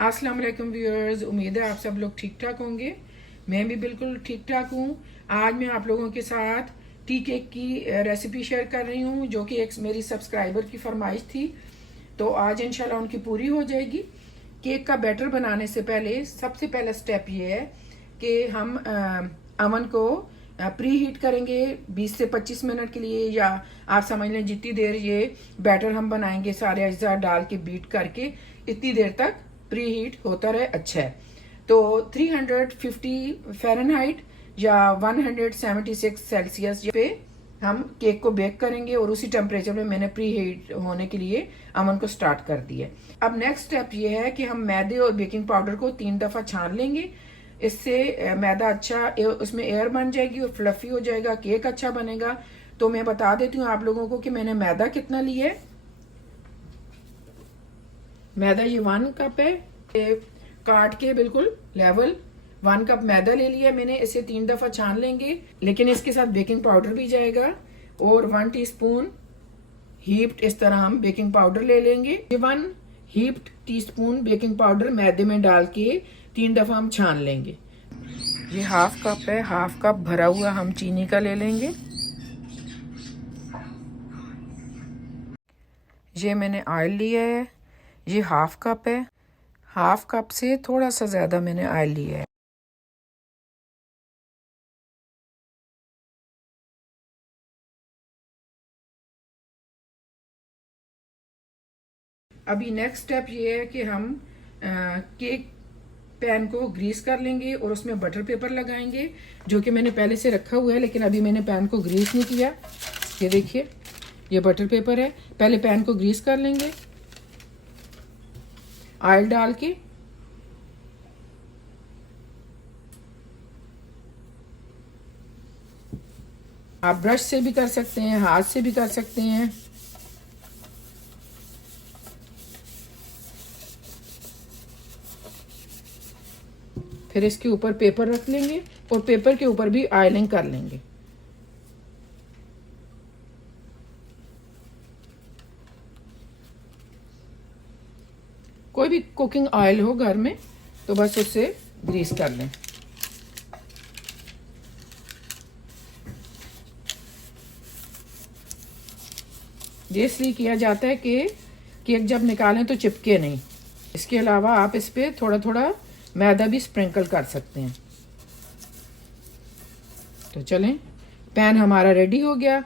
अस्सलाम वालेकुम व्यूअर्स, उम्मीद है आप सब लोग ठीक ठाक होंगे। मैं भी बिल्कुल ठीक ठाक हूँ। आज मैं आप लोगों के साथ टी केक की रेसिपी शेयर कर रही हूँ, जो कि एक मेरी सब्सक्राइबर की फरमाइश थी। तो आज इंशाल्लाह उनकी पूरी हो जाएगी। केक का बैटर बनाने से पहले सबसे पहला स्टेप ये है कि हम अवन को प्री हीट करेंगे 20 से 25 मिनट के लिए, या आप समझ लें जितनी देर ये बैटर हम बनाएंगे सारे अज्जा डाल के बीट करके, इतनी देर तक प्री हीट होता रहे, अच्छा है। तो 350 फ़ारेनहाइट या 176 सेल्सियस पे हम केक को बेक करेंगे, और उसी टेम्परेचर में मैंने प्री हीट होने के लिए अवन को स्टार्ट कर दिया। अब नेक्स्ट स्टेप ये है कि हम मैदे और बेकिंग पाउडर को 3 दफ़ा छान लेंगे। इससे मैदा अच्छा उसमें एयर बन जाएगी और फ्लफी हो जाएगा, केक अच्छा बनेगा। तो मैं बता देती हूँ आप लोगों को कि मैंने मैदा कितना लिया है। मैदा ये 1 कप है, काट के बिल्कुल लेवल 1 कप मैदा ले लिया मैंने। इसे 3 दफा छान लेंगे, लेकिन इसके साथ बेकिंग पाउडर भी जाएगा, और 1 टीस्पून हीप्ड इस तरह हम बेकिंग पाउडर ले लेंगे। 1 हीप्ड टीस्पून बेकिंग पाउडर मैदे में डाल के 3 दफा हम छान लेंगे। ये हाफ कप है, हाफ कप भरा हुआ हम चीनी का ले लेंगे। ये मैंने ऑयल लिया है, ये हाफ कप है। हाफ कप से थोड़ा सा ज़्यादा मैंने ऑयल लिया है। अभी नेक्स्ट स्टेप ये है कि हम केक पैन को ग्रीस कर लेंगे और उसमें बटर पेपर लगाएंगे, जो कि मैंने पहले से रखा हुआ है, लेकिन अभी मैंने पैन को ग्रीस नहीं किया। ये देखिए, ये बटर पेपर है। पहले पैन को ग्रीस कर लेंगे ऑयल डाल के। आप ब्रश से भी कर सकते हैं, हाथ से भी कर सकते हैं। फिर इसके ऊपर पेपर रख लेंगे और पेपर के ऊपर भी ऑयलिंग कर लेंगे। कोई भी कुकिंग ऑयल हो घर में तो बस उससे ग्रीस कर लें। ये इसलिए किया जाता है कि केक जब निकालें तो चिपके नहीं। इसके अलावा आप इस पर थोड़ा थोड़ा मैदा भी स्प्रिंकल कर सकते हैं। तो चलें, पैन हमारा रेडी हो गया।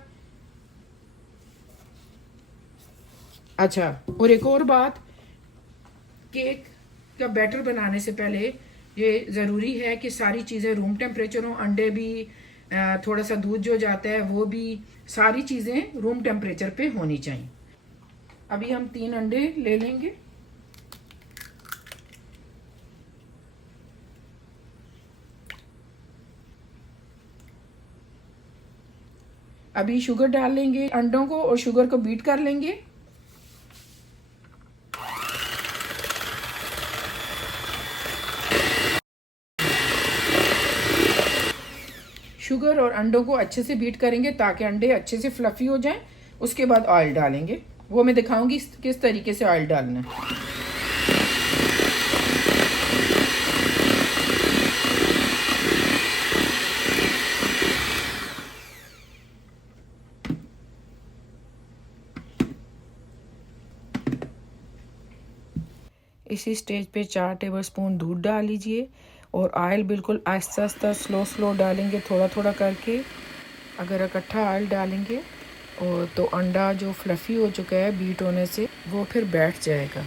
अच्छा, और एक और बात, केक का बैटर बनाने से पहले ये ज़रूरी है कि सारी चीज़ें रूम टेम्परेचर हों। अंडे भी, थोड़ा सा दूध जो जाता है वो भी, सारी चीज़ें रूम टेम्परेचर पे होनी चाहिए। अभी हम 3 अंडे ले लेंगे। अभी शुगर डाल लेंगे अंडों को, और शुगर को बीट कर लेंगे। शुगर और अंडों को अच्छे से बीट करेंगे ताकि अंडे अच्छे से फ्लफी हो जाएं। उसके बाद ऑयल डालेंगे, वो मैं दिखाऊंगी किस तरीके से ऑयल डालना है। इसी स्टेज पे 4 टेबलस्पून दूध डाल लीजिए, और ऑयल बिल्कुल आहिस्ता आहिस्ता स्लो स्लो डालेंगे, थोड़ा थोड़ा करके। अगर इकट्ठा ऑयल डालेंगे और तो अंडा जो फ्लफ़ी हो चुका है बीट होने से, वो फिर बैठ जाएगा।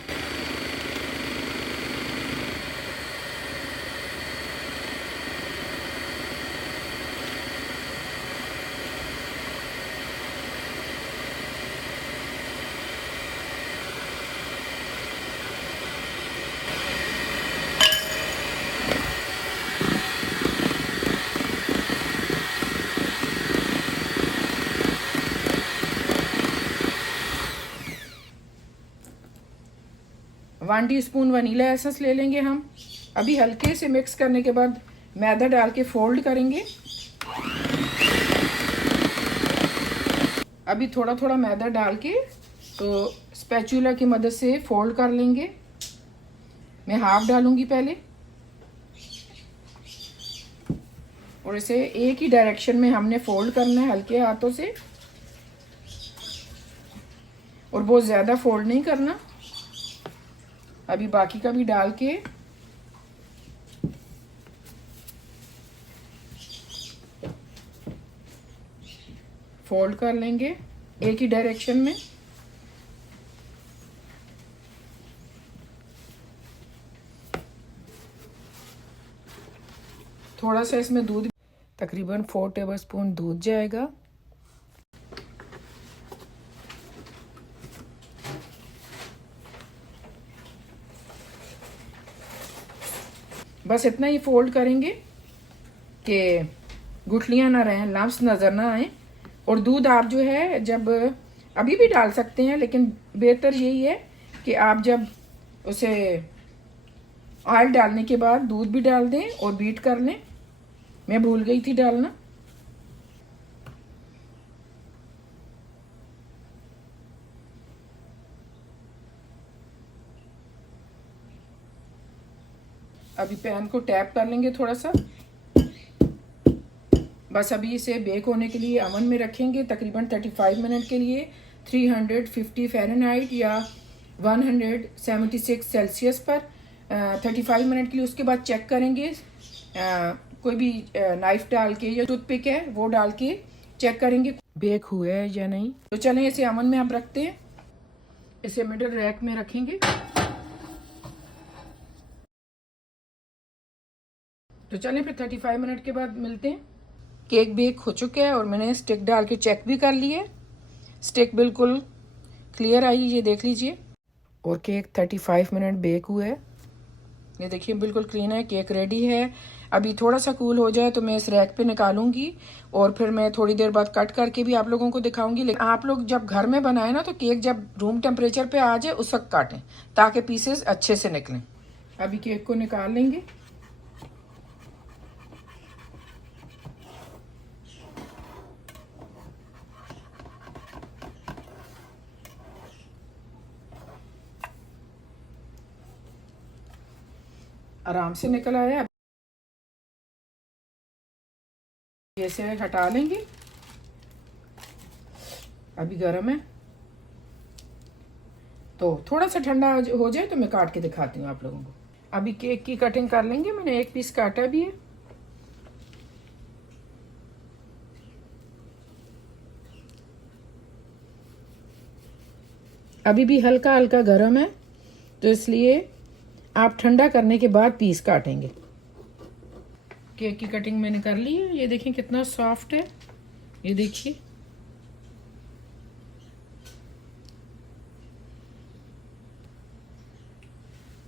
वन टीस्पून वनीला एसेंस ले लेंगे हम। अभी हल्के से मिक्स करने के बाद मैदा डाल के फोल्ड करेंगे। अभी थोड़ा थोड़ा मैदा डाल के तो स्पैचुला की मदद से फोल्ड कर लेंगे। मैं हाफ डालूंगी पहले, और इसे एक ही डायरेक्शन में हमने फोल्ड करना है हल्के हाथों से, और बहुत ज़्यादा फोल्ड नहीं करना। अभी बाकी का भी डाल के फोल्ड कर लेंगे एक ही डायरेक्शन में। थोड़ा सा इसमें दूध, तकरीबन 4 टेबलस्पून दूध जाएगा। बस इतना ही फोल्ड करेंगे कि गुठलियां ना रहें, लम्स नज़र ना आए। और दूध आप जो है जब अभी भी डाल सकते हैं, लेकिन बेहतर यही है कि आप जब उसे ऑयल डालने के बाद दूध भी डाल दें और बीट कर लें। मैं भूल गई थी डालना। अभी पैन को टैप कर लेंगे थोड़ा सा। बस अभी इसे बेक होने के लिए अवन में रखेंगे तकरीबन 35 मिनट के लिए 350 फ़ारेनहाइट या 176 सेल्सियस पर 35 मिनट के लिए। उसके बाद चेक करेंगे, कोई भी नाइफ डाल के या टूथपिक है वो डाल के चेक करेंगे बेक हुआ है या नहीं। तो चलें इसे अवन में आप रखते हैं, इसे मिडल रैक में रखेंगे। तो चलें फिर 35 मिनट के बाद मिलते हैं। केक बेक हो चुका है और मैंने स्टिक डाल के चेक भी कर लिए, स्टिक बिल्कुल क्लियर आई, ये देख लीजिए। और केक 35 मिनट बेक हुआ है, ये देखिए बिल्कुल क्लीन है। केक रेडी है। अभी थोड़ा सा कूल हो जाए तो मैं इस रैक पे निकालूंगी और फिर मैं थोड़ी देर बाद कट करके भी आप लोगों को दिखाऊंगी। लेकिन आप लोग जब घर में बनाए ना तो केक जब रूम टेम्परेचर पे आ जाए उस वक्त काटें ताकि पीसेस अच्छे से निकलें। अभी केक को निकाल लेंगे। आराम से निकल आया। ऐसे हटा लेंगे, अभी गर्म है तो थोड़ा सा ठंडा हो जाए तो मैं काट के दिखाती हूँ आप लोगों को। अभी केक की कटिंग कर लेंगे, मैंने एक पीस काटा भी है। अभी भी हल्का हल्का गर्म है तो इसलिए आप ठंडा करने के बाद पीस काटेंगे। केक की कटिंग मैंने कर ली है, ये देखें कितना सॉफ्ट है, ये देखिए।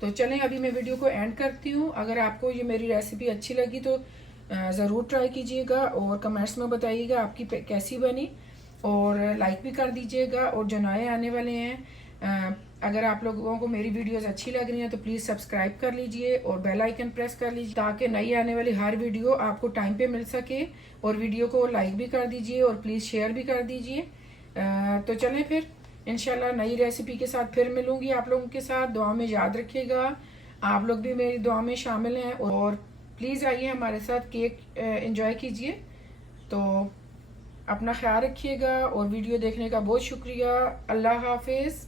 तो चलें अभी मैं वीडियो को एंड करती हूँ। अगर आपको ये मेरी रेसिपी अच्छी लगी तो ज़रूर ट्राई कीजिएगा और कमेंट्स में बताइएगा आपकी कैसी बनी, और लाइक भी कर दीजिएगा। और जो नए आने वाले हैं, अगर आप लोगों को मेरी वीडियोस अच्छी लग रही हैं तो प्लीज़ सब्सक्राइब कर लीजिए और बेल आइकन प्रेस कर लीजिए ताकि नई आने वाली हर वीडियो आपको टाइम पे मिल सके। और वीडियो को लाइक भी कर दीजिए और प्लीज़ शेयर भी कर दीजिए। तो चलें फिर इंशाल्लाह नई रेसिपी के साथ फिर मिलूंगी आप लोगों के साथ। दुआ में याद रखिएगा, आप लोग भी मेरी दुआ में शामिल हैं। और प्लीज़ आइए हमारे साथ केक एंजॉय कीजिए। तो अपना ख्याल रखिएगा और वीडियो देखने का बहुत शुक्रिया। अल्लाह हाफिज़।